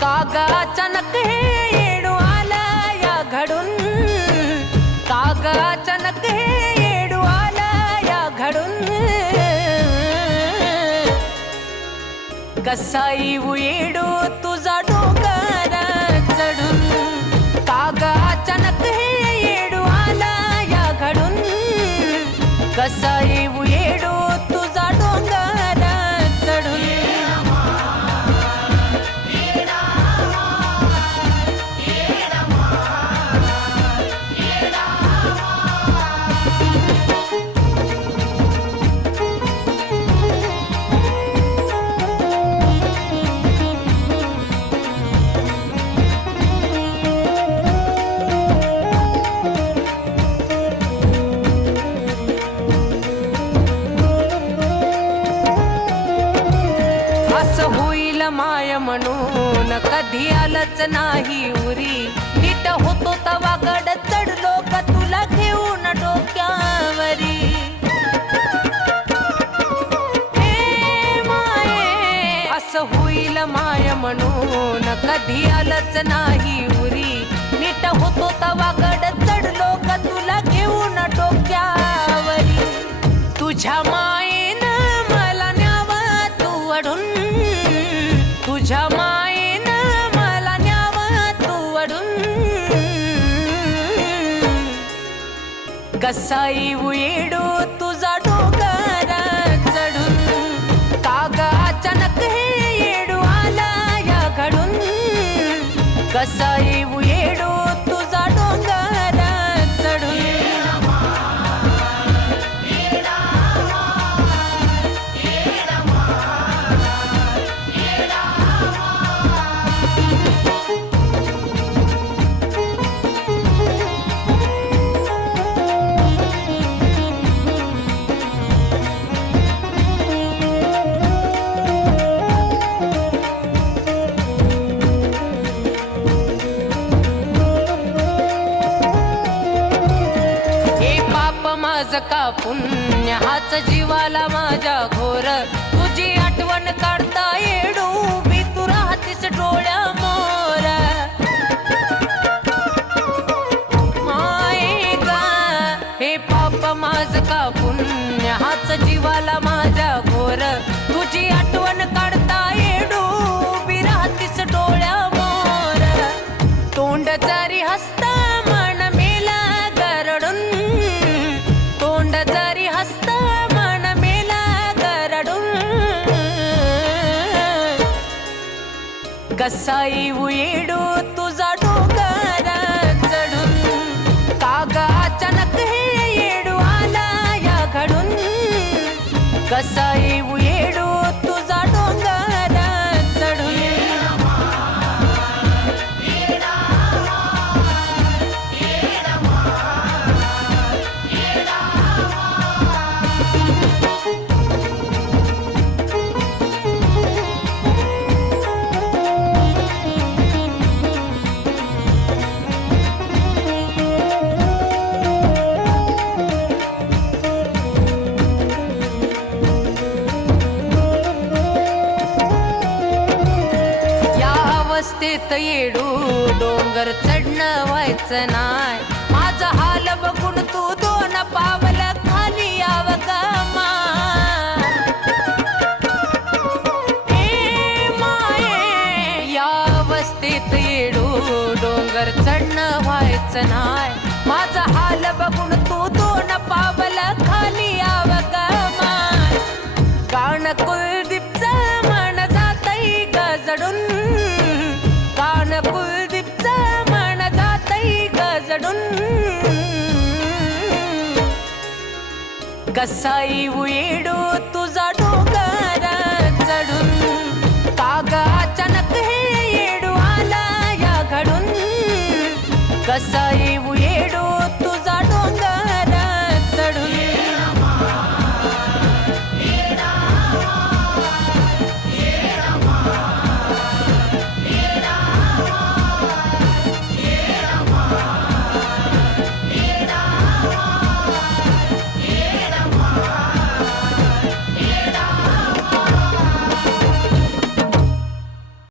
कागा अचानक हे येडू आलं या घडून, कागा अचानक हे येडू आलं या घडून. कसा येऊ येडू तुझा डोंगर चढून, कागा अचानक हे येडू आलं या घडून. कसा येऊ येडू तुझा डोंगर चढून. असं होईल माय म्हणून कधी आलंच नाही उरी. नीट होतो तवा गड चढलो का तुला घेऊन डोक्यावरी. हे माये असं होईल माय म्हणून कधी आलंच नाही उरी. नीट होतो तवा गड चढलो का तुला घेऊन डोक्यावरी. तुझ्या मायेनं मला न्यावं तू वढून, तुझ्या मायेनं मला न्यावं तू वढून. कसा येऊ येडू तुझा डोंगर चढून, कागा अचानक हे येडू आला या घडून. कसा येऊ येडू तुझा डोंगर चढून. माझं का पुण्य हाच जीवाला माझ्या घोर. तुझी आठवण काढता येडू मी तू राहतीस डोळ्या मोर. माये गा हे पाप माझं का पुण्य हाच जीवाला माझ्या घोर. तुझी आठवण काढता येडू मी राहतीस डोळ्या मोर. तोंड जरी हसता मन मेला गरडून, तोंड जरी हसता मन मेला गरडून. कसा येऊ येडू तुझा डोंगर चढून, कागा अचानक हे येडू आला या घडून. कसा येऊ येडू तुझा डोंगर चढून. अवस्थेत येडू डोंगर चढणं व्हायचं नाय. माझा हाल बघून तू दोन पावल खाली याव गमा. ए माये या अवस्थेत येडू डोंगर चढणं व्हायचं नाय. माझा हाल बघून तू दोन पावल खाली याव गमा. कान कुलदीपचं मन जातई गजडून, कान कुलदीपचं मन जातई गजडून. कसा येऊ येडू तुझा डोंगर चढून, कागा अचानक हे येडू आला या घडून. कसा येऊ येडू